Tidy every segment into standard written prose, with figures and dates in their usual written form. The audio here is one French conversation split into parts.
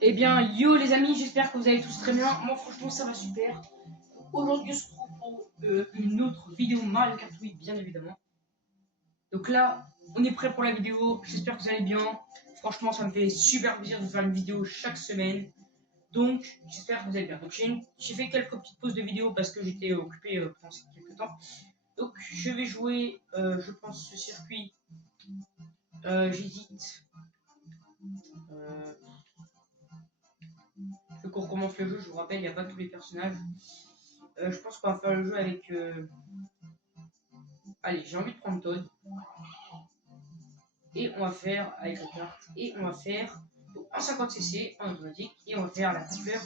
Eh bien, yo les amis, j'espère que vous allez tous très bien. Moi, franchement, ça va super. Aujourd'hui, on se retrouve pour une autre vidéo Mario Kart 8, bien évidemment. Donc là, on est prêt pour la vidéo. J'espère que vous allez bien. Franchement, ça me fait super plaisir de faire une vidéo chaque semaine. Donc, j'espère que vous allez bien. Donc, j'ai fait quelques petites pauses de vidéo parce que j'étais occupé pendant ces quelques temps. Donc, je vais jouer, je pense, ce circuit. J'hésite. Qu'on recommence le jeu, je vous rappelle, il n'y a pas tous les personnages. Je pense qu'on va faire le jeu avec. Allez, j'ai envie de prendre Todd. Et on va faire avec la carte. Et on va faire en 50cc en automatique. Et on va faire la couleur.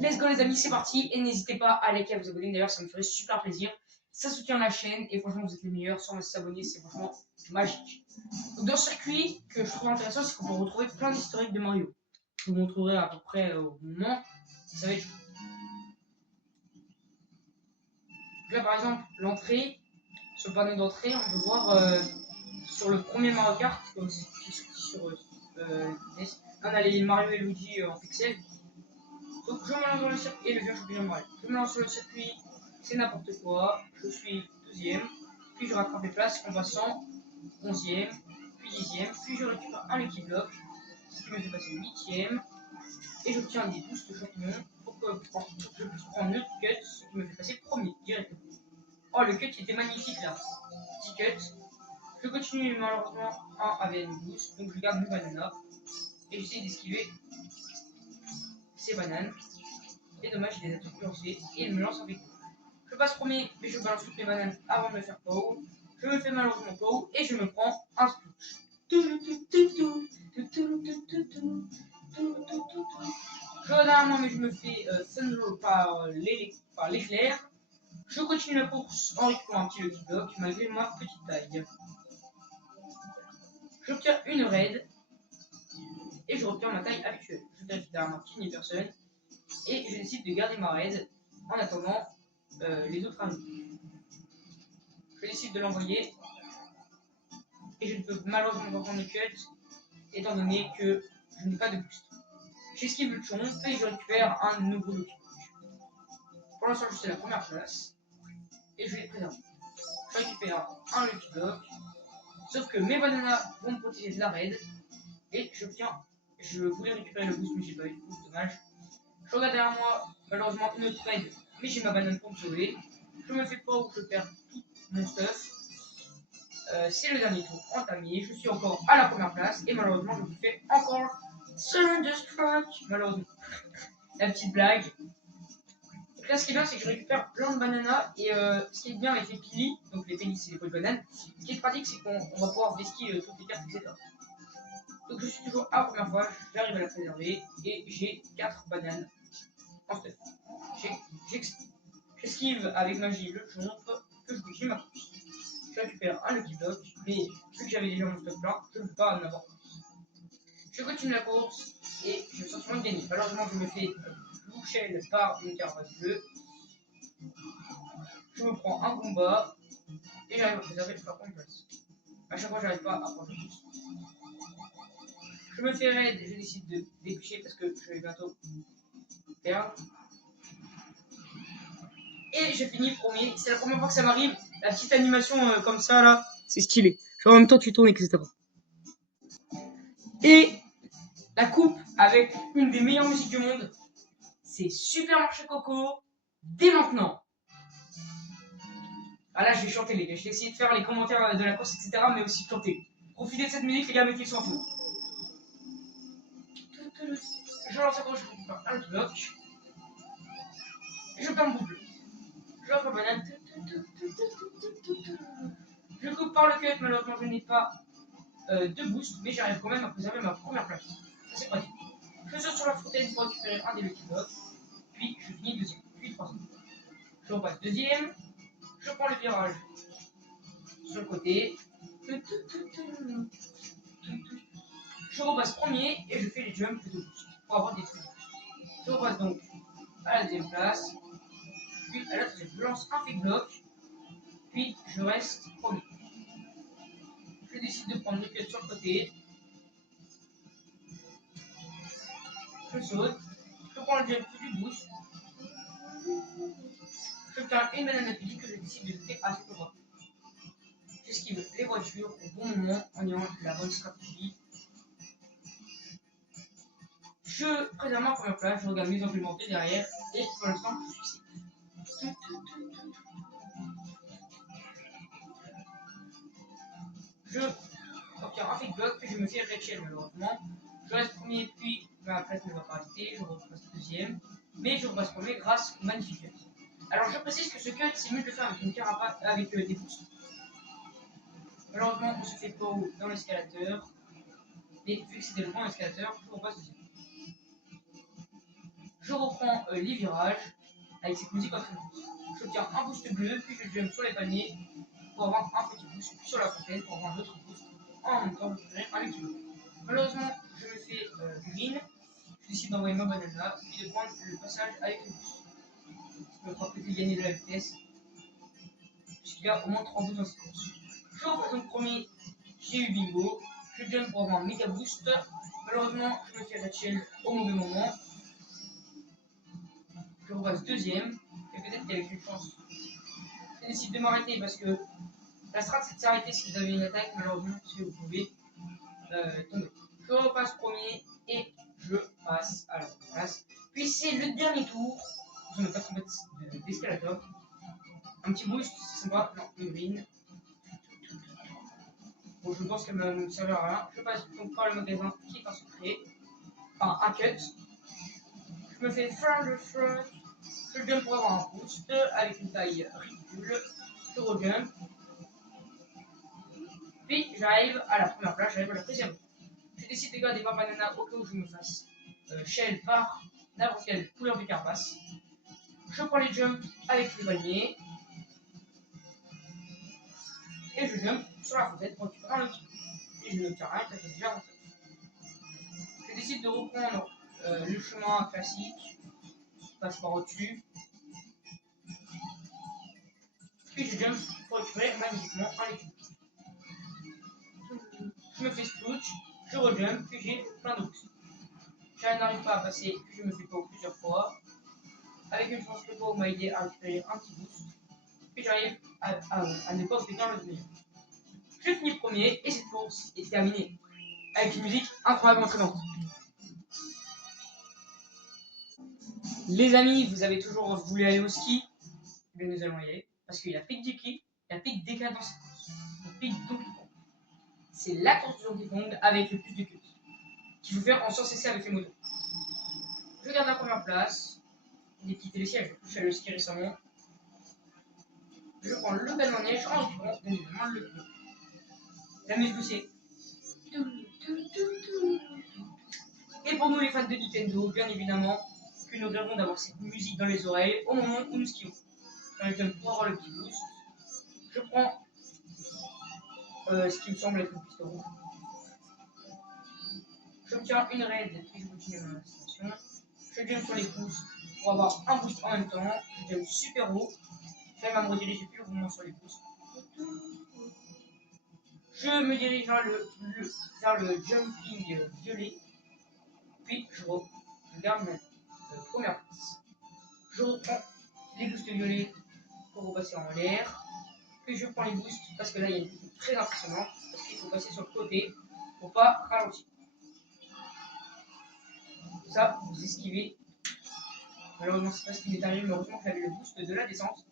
Let's go les amis, c'est parti. Et n'hésitez pas à liker, à vous abonner. D'ailleurs, ça me ferait super plaisir. Ça soutient la chaîne. Et franchement, vous êtes les meilleurs. Sans s'abonner, c'est franchement magique. Donc, dans ce circuit, que je trouve intéressant, c'est qu'on peut retrouver plein d'historiques de Mario. Je vous montrerai à peu près au moment. Ça va être. Là, par exemple, l'entrée. Sur le panneau d'entrée, on peut voir sur le premier Mario Kart qui est sorti sur NES. Là, on a les Mario et Luigi en pixels. Donc, je me lance dans le circuit et le vieux champion Mario. Je me lance sur le circuit, c'est n'importe quoi. Je suis 12e, puis je rattrape les places en passant 11e, puis 10e, puis je récupère un Lucky Block, ce qui me fait passer 8e, et j'obtiens des boosts champignons pour que je puisse prendre le cut, ce qui me fait passer premier directement. Oh, le cut était magnifique là. Petit cut. Je continue malheureusement en avec une boost, donc je garde mes bananas et j'essaie d'esquiver ces bananes. Et dommage, il les a toutes lancées et il me lance avec. Je passe premier, mais je balance toutes les bananes avant de me faire PO. Je me fais malheureusement PO et je me prends un sploosh. Je regarde derrière moi, mais je me fais thunder par l'éclair. Je continue la course en récupérant un petit Lucky Block malgré ma petite taille. J'obtiens une raid et je reprends ma taille habituelle. Je vérifie derrière moi qu'il n'y ait personne et je décide de garder ma raid en attendant les autres amis. Je décide de l'envoyer et je ne peux malheureusement pas prendre le cut étant donné que je n'ai pas de boost. J'esquive le tchon et je récupère un nouveau Lucky Block. Pour l'instant, je suis à la première place et je l'ai préservé. Je récupère un Lucky Block, sauf que mes bananas vont me protéger de la raid et je voulais récupérer le boost mais j'ai pas eu de boost, dommage. Je regarde derrière moi, malheureusement une autre raid, mais j'ai ma banane pour me sauver. Je me fais pas ou je perds tout mon stuff. C'est le dernier tour entamé, je suis encore à la première place et malheureusement je me fais encore Surrender Strike. Malheureusement, la petite blague. Donc là ce qui est bien c'est que je récupère plein de bananas et ce qui est bien avec les pili, donc les pénis c'est les pots de banane, ce qui est pratique c'est qu'on va pouvoir vesquiller toutes les cartes etc. Donc je suis toujours à la première fois, j'arrive à la préserver et j'ai 4 bananes en stuff. J'esquive avec magie le trompe que je continue ma course. Je récupère un Lucky Block, mais vu que j'avais déjà mon stock plein, je ne peux pas en avoir plus. Je continue la course et je sens sûrement de gagner. Malheureusement, je me fais loucher par une caravane bleue. Je me prends un combat et j'arrive à préserver la première place. A chaque fois, j'arrive pas à prendre le plus. Je me fais raid et je décide de dépêcher parce que je vais bientôt perdre. Et je finis premier. C'est la première fois que ça m'arrive. La petite animation comme ça là, c'est stylé. Genre en même temps tu tournes etc. Et la coupe avec une des meilleures musiques du monde, c'est Super Marché Coco dès maintenant. Ah là je vais chanter les gars, je vais essayer de faire les commentaires de la course etc. mais aussi chanter. Profitez de cette musique les gars, mettez le son fou. Je lance la course, je récupère un bloc. Et je perds mon boucle. Je lance ma banane. Je coupe par le cut, malheureusement je n'ai pas de boost, mais j'arrive quand même à préserver ma première place. Ça c'est pratique. Je saute sur la fontaine pour récupérer un des Lucky Blocks, puis je finis deuxième, puis troisième. Je repasse deuxième, je prends le virage sur le côté, je repasse premier et je fais les jumps de boost pour avoir des trucs. Je repasse donc à la deuxième place, puis à la troisième, je lance un fake block, puis je reste premier. Je décide de prendre le cut sur le côté. Je saute. Je prends le jump du boost. J'obtiens une banane pili que je décide de jeter à cet endroit. J'esquive les voitures au bon moment en ayant la bonne stratégie. Je préserve ma première place, je regarde mes implémentés derrière et pour l'instant je suis safe. Je obtiens un fake block, puis je me fais Rachel malheureusement. Je reste premier, puis ma place ne va pas rester, je repasse deuxième, mais je repasse premier grâce au magnifique cut. Alors je précise que ce cut c'est mieux de le faire avec une carapace, avec des boosts. Malheureusement on se fait PO dans l'escalateur, mais vu que c'était le bon escalateur, je repasse deuxième. Je reprends les virages avec cette musique entraînante. J'obtiens un boost bleu, puis je jump sur les paniers pour avoir un petit boost, puis sur la fontaine pour avoir un autre boost. En même temps, je ferai un équilibre. Malheureusement, je me fais green. Je décide d'envoyer ma banana, puis de prendre le passage avec le boost. Ça me fera peut-être gagner de la vitesse, puisqu'il y a au moins 3 boosts dans cette course. Je repasse donc premier, j'ai eu bingo. Je jump pour avoir un méga boost. Malheureusement, je me fais Rachel au mauvais moment. Je repasse deuxième, et peut-être qu'avec une chance, je décide de m'arrêter parce que la strat c'est de s'arrêter si vous avez une attaque, malheureusement, parce que vous pouvez tomber. Je repasse premier et je passe à la place. Puis c'est le dernier tour. Je ne vais pas tromper d'escalator. Un petit boost, c'est sympa. Non, une green. Bon, je pense qu'elle va me servir à rien. Je passe donc par le magasin qui est un secret. Enfin, un cut. Je me fais front de front. Je jump pour avoir un boost avec une taille ridicule. Je rejump. Puis j'arrive à la première place, j'arrive à la deuxième. Je décide de garder ma banana au cas où je me fasse shell par n'importe quelle couleur de carapace. Je prends les jumps avec les paniers. Et je jump sur la fontaine pour récupérer un petit peu. Et je n'obtiens rien car j'ai déjà rentré. Je décide de reprendre le chemin classique qui passe par au-dessus. Puis je jump pour récupérer magnifiquement un équipe. Je me fais sploosh, je rejump, puis j'ai plein de boosts. Je n'arrive pas à passer, puis je me fais PO plusieurs fois. Avec une chance, le PO m'a aidé à récupérer un petit boost. Puis j'arrive à ne pas obtenir le deuxième. Je finis premier et cette course est terminée. Avec une musique incroyablement entraînante. Les amis, vous avez toujours voulu aller au ski? Mais nous allons y aller. Parce qu'il y a Pic Dicky, il y a Pic Deca dans cette course. Donc Pic Donkey Kong. C'est la course de Donkey Kong avec le plus de cuts. Qu'il faut faire en sans cesser avec les motos. Je garde la première place. Des petits télésièges, je suis le ski récemment. Je prends le ballon en neige en récupérant bien évidemment le pneu. La musique aussi. Et pour nous les fans de Nintendo, bien évidemment, que nous rêvons d'avoir cette musique dans les oreilles au moment où nous skions. Je pour avoir le petit boost. Je prends ce qui me semble être une piste rouge. J'obtiens une raid et je continue ma station. Je jump sur les pouces pour avoir un boost en même temps. Je jump super haut. J'arrive à me rediriger plus longuement sur les pouces. Je me dirige vers le jumping violet. Puis je garde ma première place. Je reprends les boosts violets pour repasser en l'air. Puis je prends les boosts parce que là il y a une technique très impressionnante. Parce qu'il faut passer sur le côté pour pas ralentir. Ça, vous esquivez. Malheureusement, c'est pas ce qui m'est arrivé, mais heureusement que j'avais le boost de la descente.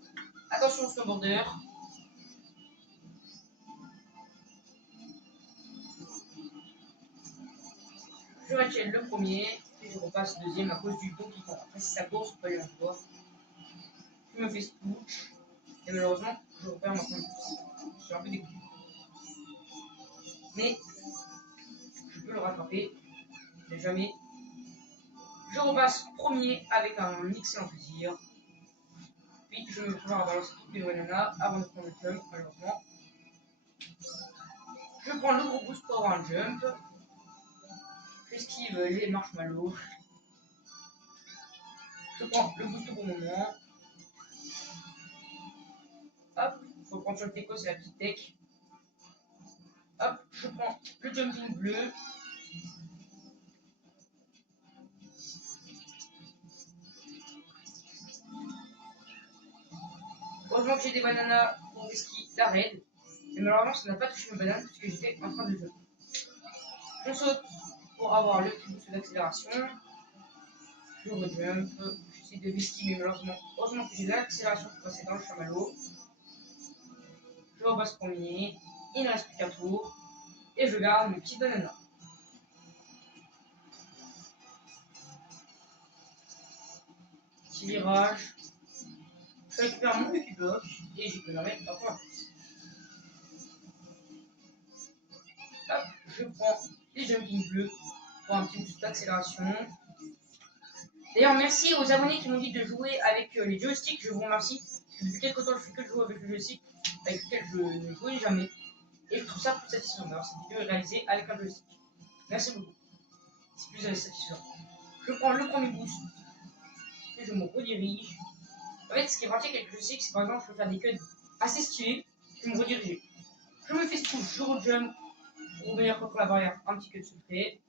Attention au snowboarder. Je retiens le premier, puis je repasse deuxième à cause du Donkey Kong. Après, si ça course, pas lui en voir. Je me fais sploosh, et malheureusement, je repère ma première place. Je suis un peu dégoûté. Mais, je peux le rattraper. Mais jamais. Je repasse premier avec un excellent plaisir. Puis, je me prépare à balancer toutes mes bananas avant de prendre le jump, malheureusement. Je prends le gros boost pour avoir un jump. J'esquive les marshmallows. Je prends le boost au bon moment. Hop, il faut prendre sur le teco, c'est la petite tech. Hop, je prends le jumping bleu. Heureusement que j'ai des bananas pour whisky la raid. Mais malheureusement, ça n'a pas touché mes bananes parce que j'étais en train de jouer. Je saute pour avoir le petit boost d'accélération. Je rejump. J'essaie de whisky, mais malheureusement, heureusement que j'ai l'accélération pour passer dans le chamallow. Je repasse premier. Il ne reste plus qu'un tour. Et je garde mes petites bananas. Petit virage. Je récupère mon Lucky Block et je peux l'arrêter la première place. Hop, je prends les jumping bleus pour un petit boost d'accélération. D'ailleurs, merci aux abonnés qui m'ont dit de jouer avec les joysticks. Je vous remercie. Depuis quelques temps, je fais que jouer avec le joystick avec lequel je ne jouais jamais. Et je trouve ça plus satisfaisant. Alors, cette vidéo est réalisée avec un joystick. Merci beaucoup. C'est plus satisfaisant. Je prends le premier boost et je me redirige. En fait, ce qui est pratique avec le joystick, c'est par exemple, je peux faire des cuts assez stylés. Je me rediriger. Je me fais ce push, je rejump pour revenir contre la barrière. Un petit cut secret.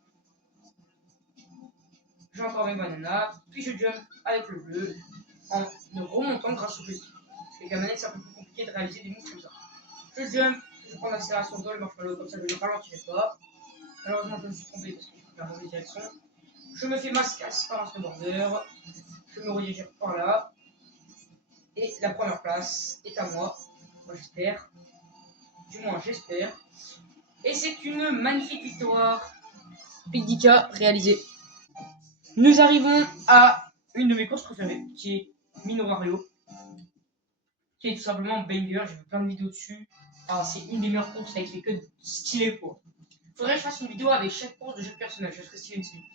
J'ai encore mes bananas, puis je jump avec le bleu en ne remontant grâce au joystick. Parce qu'avec la manette, c'est un peu plus compliqué de réaliser des moves comme ça. Je jump, je prends l'accélération dans le marshmallow, comme ça je ne ralentirai pas. Malheureusement, je me suis trompé parce que je suis dans la mauvaise direction. Je me fais mascasse par un snowboarder. Je me redirige par là. Et la première place est à moi. Moi, j'espère. Du moins, j'espère. Et c'est une magnifique victoire. Pidika réalisée. Nous arrivons à une de mes courses préférées, qui est Mino Mario, qui est tout simplement banger. J'ai vu plein de vidéos dessus. Alors, c'est une des meilleures courses avec les codes stylés, quoi. Faudrait que je fasse une vidéo avec chaque course de chaque personnage. Ça serait stylé une série.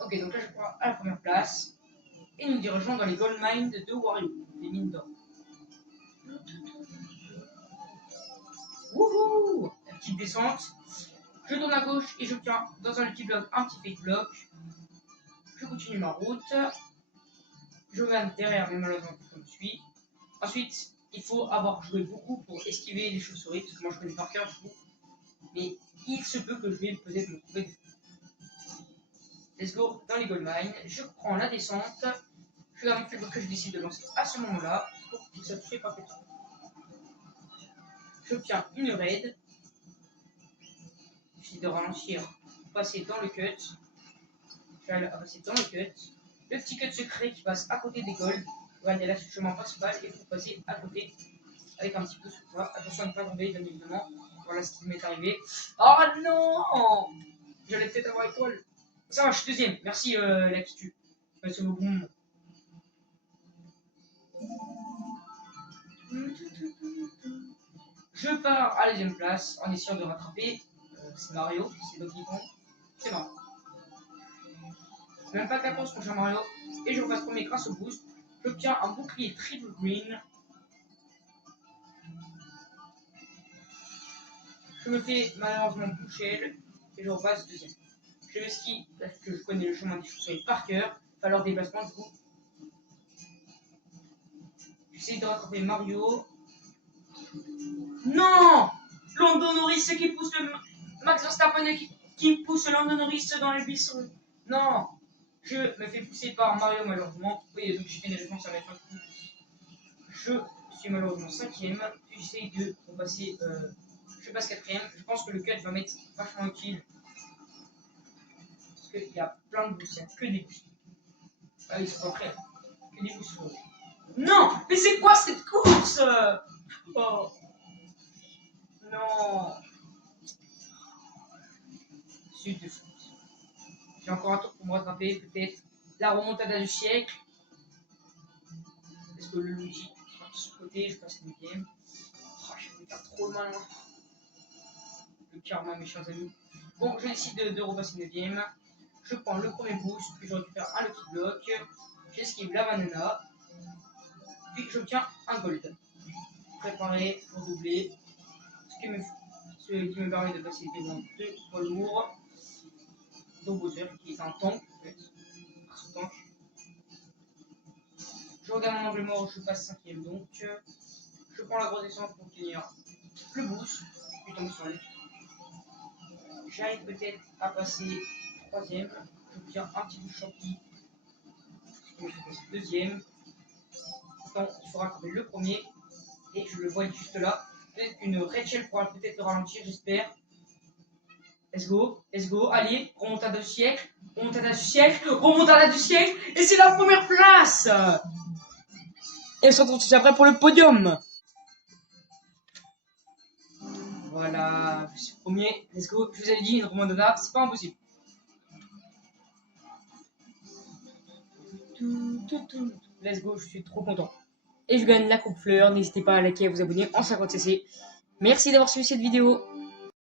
Ok, donc là, je prends à la première place. Et nous dirigeons dans les Gold Mines de Wario, les mines d'or. Wouhou! La petite descente. Je tourne à gauche et j'obtiens dans un Lucky Block un petit fake block. Je continue ma route. Je vais derrière, mais malheureusement, je me suis. Ensuite, il faut avoir joué beaucoup pour esquiver les chauves-souris, parce que moi je connais par cœur du coup. Mais il se peut que je vais peut-être me trouver. Let's go dans les gold mines. Je prends la descente. Je garde mon faible que je décide de lancer à ce moment-là pour que ça touche parfaitement. J'obtiens une raid. J'essaie de ralentir pour passer dans le cut. Je vais passer dans le cut. Le petit cut secret qui passe à côté des golds. Regardez là, c'est le chemin principal et pour passer à côté avec un petit peu sur ça. Attention à ne pas tomber, bien évidemment. Voilà ce qui m'est arrivé. Oh non! J'allais peut-être avoir étoile. Ça va, je suis deuxième. Merci la qui tue. C'est le bon moment. Je pars à la deuxième place en essayant de rattraper. C'est Mario, c'est Donkey Kong. C'est marrant. Même pas 14 prochain Mario. Et je repasse premier grâce au boost. J'obtiens un bouclier triple green. Je me fais malheureusement boucher et je repasse deuxième. Je vais ski parce que je connais le chemin des chauves-souris par cœur. Enfin, leur déplacement, du coup. J'essaie de rattraper Mario. Non! Lando Norris qui pousse le Max Verstappen qui pousse Lando Norris dans les buissons. Non! Je me fais pousser par Mario malheureusement. Oui, donc j'ai fait une réponse à mettre un coup. Je suis malheureusement cinquième. Puis j'essaie de repasser. Je passe quatrième. Je pense que le cut va m'être vachement utile. Parce qu'il y a plein de boosts. Il n'y a que des boosts. Ah, ils sont pas prêts. Que des boosts. Non! Mais c'est quoi cette course? Oh! Non! Sud de foot. J'ai encore un tour pour me rattraper, peut-être. La remontada du siècle. Parce que le Luigi sera de ce côté, je passe le game. Oh, je vais faire trop mal. Le karma, mes chers amis. Bon, je décide de repasser le game. Je prends le premier boost, puis je récupère un lucky block. J'esquive la banana. Puis j'obtiens un gold. Préparé pour doubler. Ce qui me permet de passer des bons de poids lourds. Donc Bowser, qui est un tank, en fait. Un tank. Je regarde mon angle mort, je passe cinquième donc. Je prends la grosse descente pour obtenir le boost. Puis tombe sur les. J'arrive peut-être à passer troisième. J'obtiens un petit bout de champi. Ce qui me fait passer deuxième. Je l'instant, il faut rattraper le premier. Et je le vois juste là. Peut-être une Rachel pourra peut-être le ralentir, j'espère. Let's go, let's go. Allez, remontada du siècle. Remontada du siècle. Remontada du siècle. Et c'est la première place. Et on se retrouve tout après pour le podium. Voilà, je suis premier. Let's go. Je vous avais dit, une remontada, c'est pas impossible. Let's go, je suis trop content. Et je gagne la coupe fleur. N'hésitez pas à liker et à vous abonner en 50cc. Merci d'avoir suivi cette vidéo.